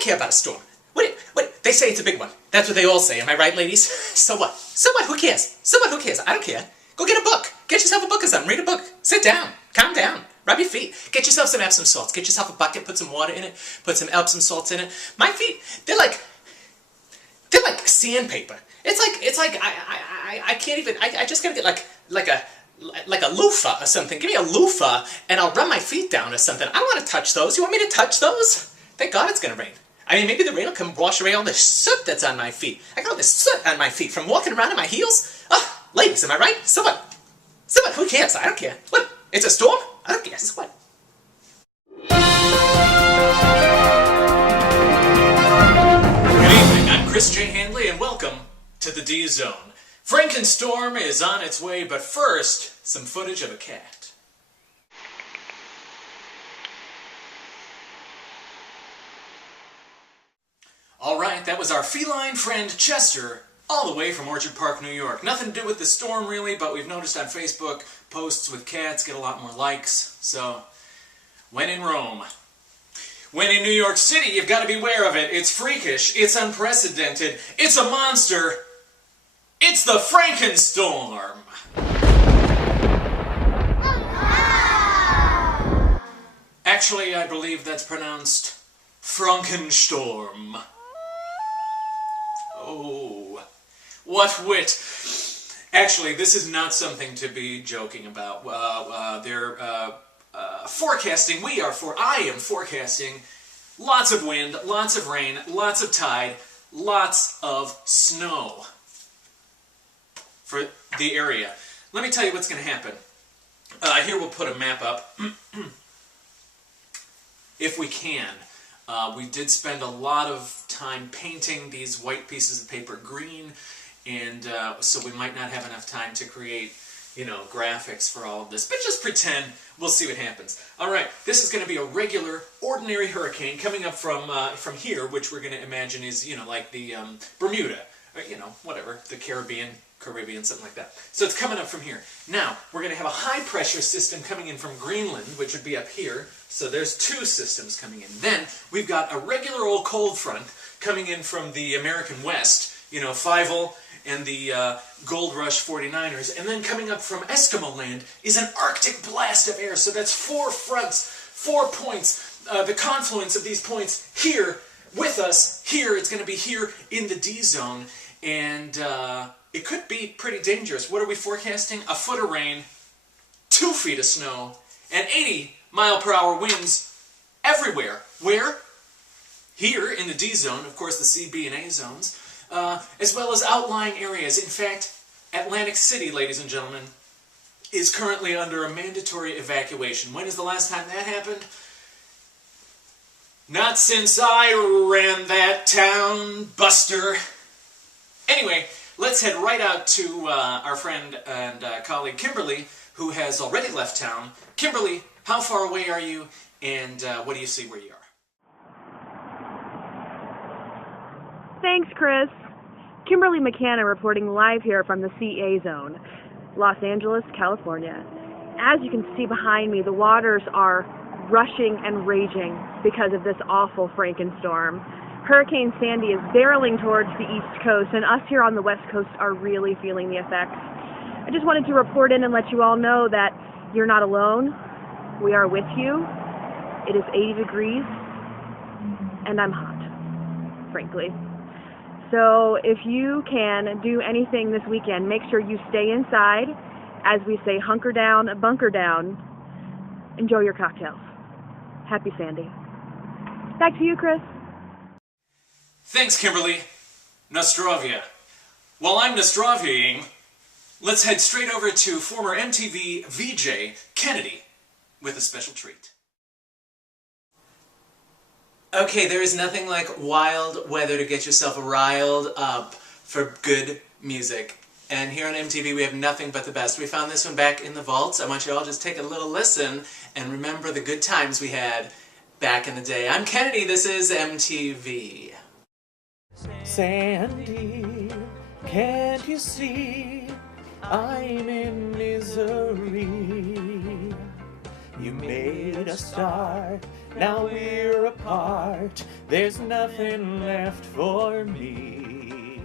care about a storm. What? They say it's a big one. That's what they all say. Am I right, ladies? So what? So what? Who cares? So what? Who cares? I don't care. Go get a book. Get yourself a book or something. Read a book. Sit down. Calm down. Rub your feet. Get yourself some Epsom salts. Get yourself a bucket. Put some water in it. Put some Epsom salts in it. My feet, they're like sandpaper. It's like I can't even. I just gotta get like a loofah or something. Give me a loofah and I'll rub my feet down or something. I don't want to touch those. You want me to touch those? Thank God it's gonna rain. I mean, maybe the rain will come wash away all the soot that's on my feet. I got all this soot on my feet from walking around in my heels. Oh, ladies, am I right? So what? So what? Who cares? I don't care. What? It's a storm? I don't care. So what? Good evening. I'm Chris J Handley, and welcome to the DZONE. Frankenstorm is on its way, but first, some footage of a cat. Alright, that was our feline friend Chester, all the way from Orchard Park, New York. Nothing to do with the storm really, but we've noticed on Facebook, posts with cats get a lot more likes, so when in Rome. When in New York City, you've got to beware of it. It's freakish, it's unprecedented, it's a monster. It's the Frankenstorm! Actually, I believe that's pronounced Frankenstorm. Oh, what wit! Actually, this is not something to be joking about. They're forecasting, I am forecasting lots of wind, lots of rain, lots of tide, lots of snow for the area. Let me tell you what's going to happen. Here we'll put a map up. If we can. We did spend a lot of time painting these white pieces of paper green, and so we might not have enough time to create, graphics for all of this. But just pretend. We'll see what happens. All right, this is going to be a regular, ordinary hurricane coming up from here, which we're going to imagine is, like the Bermuda, or, whatever, the Caribbean, something like that. So it's coming up from here. Now, we're going to have a high-pressure system coming in from Greenland, which would be up here. So there's two systems coming in. Then, we've got a regular old cold front coming in from the American West, Fievel and the Gold Rush 49ers. And then coming up from Eskimo land is an Arctic blast of air. So that's 4 fronts, 4 points. The confluence of these points here with us, here, it's going to be here in the D-zone. And it could be pretty dangerous. What are we forecasting? A foot of rain, 2 feet of snow, and 80-mile-per-hour winds everywhere. Where? Here in the D-zone, of course the C, B, and A zones, as well as outlying areas. In fact, Atlantic City, ladies and gentlemen, is currently under a mandatory evacuation. When is the last time that happened? Not since I ran that town, Buster. Anyway, let's head right out to our friend and colleague Kimberly, who has already left town. Kimberly, how far away are you, and what do you see where you are? Thanks, Chris. Kimberly McKenna reporting live here from the CA zone, Los Angeles, California. As you can see behind me, the waters are rushing and raging because of this awful Frankenstorm. Hurricane Sandy is barreling towards the East Coast, and us here on the West Coast are really feeling the effects. I just wanted to report in and let you all know that you're not alone. We are with you. It is 80 degrees, and I'm hot, frankly. So if you can do anything this weekend, make sure you stay inside. As we say, hunker down, bunker down. Enjoy your cocktails. Happy Sandy. Back to you, Chris. Thanks, Kimberly. Nostrovia. While I'm Nostroviaing, let's head straight over to former MTV VJ Kennedy with a special treat. Okay, there is nothing like wild weather to get yourself riled up for good music. And here on MTV we have nothing but the best. We found this one back in the vaults. I want you all just take a little listen and remember the good times we had back in the day. I'm Kennedy, this is MTV. Sandy, can't you see I'm in misery? You made a start, now we're apart. There's nothing left for me.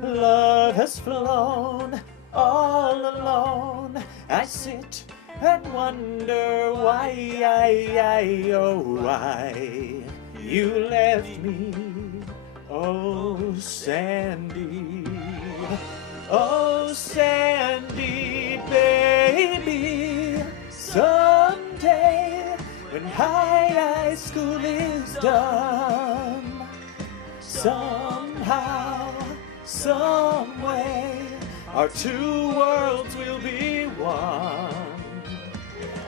Love has flown all alone. I sit and wonder why, oh why you left me, oh Sandy. Oh Sandy, baby, someday when high school is done, somehow, someway, our two worlds will be one.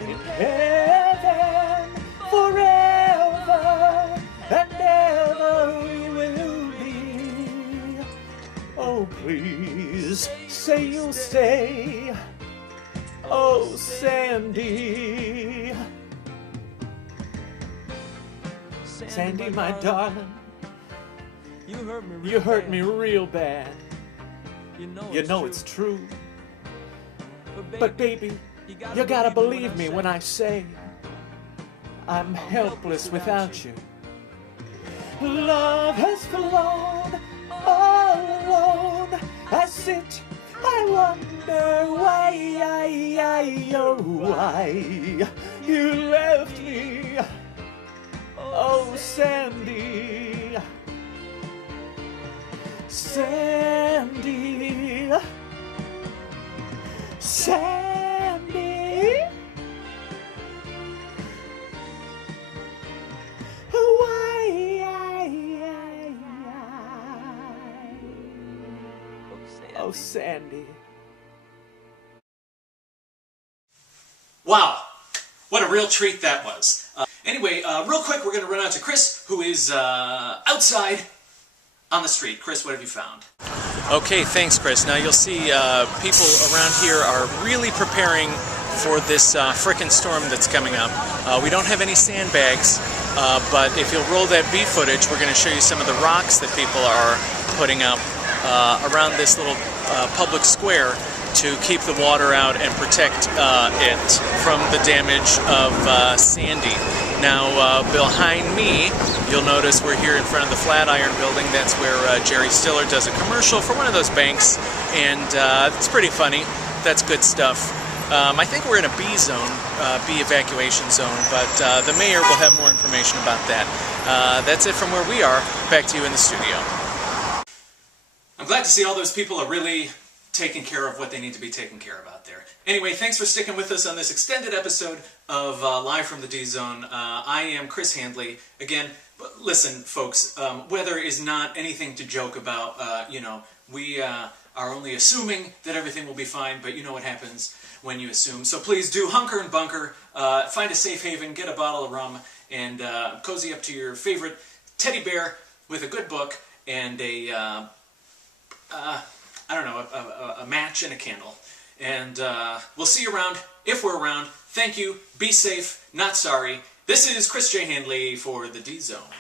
In heaven, forever and ever we will be. Oh, please say you'll stay, oh Sandy. Sandy, my darling, you hurt me real bad. You know it's true. But baby, you gotta believe me when I say I'm helpless without you. Love has flown all alone. I sit, I wonder why, oh why you left me, oh Sandy. Sandy, Sandy, oh Sandy. Wow, what a real treat that was. Anyway, real quick, we're going to run out to Chris, who is outside on the street. Chris, what have you found? Okay, thanks, Chris. Now you'll see people around here are really preparing for this Frankenstorm that's coming up. We don't have any sandbags, but if you'll roll that B footage, we're going to show you some of the rocks that people are putting up around this little public square to keep the water out and protect it from the damage of Sandy. Now, behind me, you'll notice we're here in front of the Flatiron building. That's where Jerry Stiller does a commercial for one of those banks, and it's pretty funny. That's good stuff. I think we're in a B zone, B evacuation zone, but the mayor will have more information about that. That's it from where we are. Back to you in the studio. I'm glad to see all those people are really taking care of what they need to be taken care of out there. Anyway, thanks for sticking with us on this extended episode of Live from the D-Zone. I am Chris Handley. Again, listen, folks, weather is not anything to joke about. You know, we are only assuming that everything will be fine, but you know what happens when you assume. So please do hunker and bunker, find a safe haven, get a bottle of rum, and cozy up to your favorite teddy bear with a good book and a I don't know, a match and a candle. And we'll see you around, if we're around. Thank you, be safe, not sorry. This is Chris J Handley for the D-Zone.